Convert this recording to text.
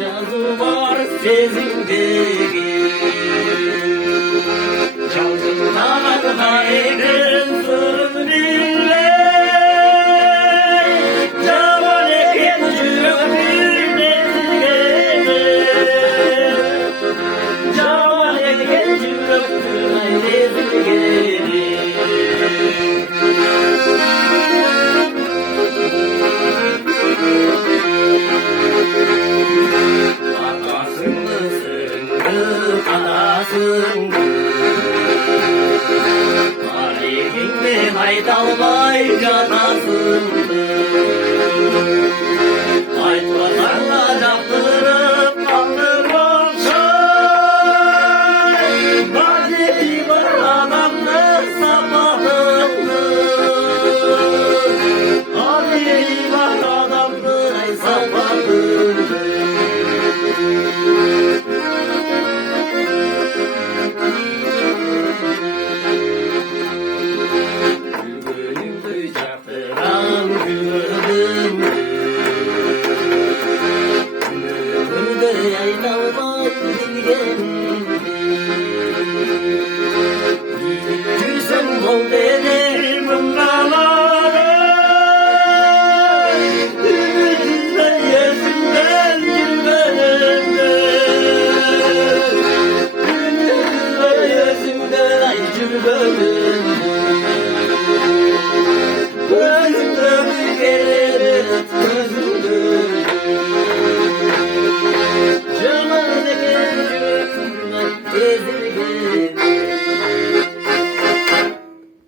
Cazı var sezindeki Çalgınlar hayrın sırrını bile Cavan eken cürüm bilmezgene Cavan eken cürüm bilmezgene Aleyhinde haydalvay canasındı Aytvalarla yaptırıp kaldırmak çay Bazı var adamlar sapahındı Abi var adamlar sapahındı Gürsem ol benim bungalara Ümitimden yesimden gülmenemde Ümitimden yesimden ay gülmenemde Gözümde bir kere gözümde Canan eken cürüm ezilgen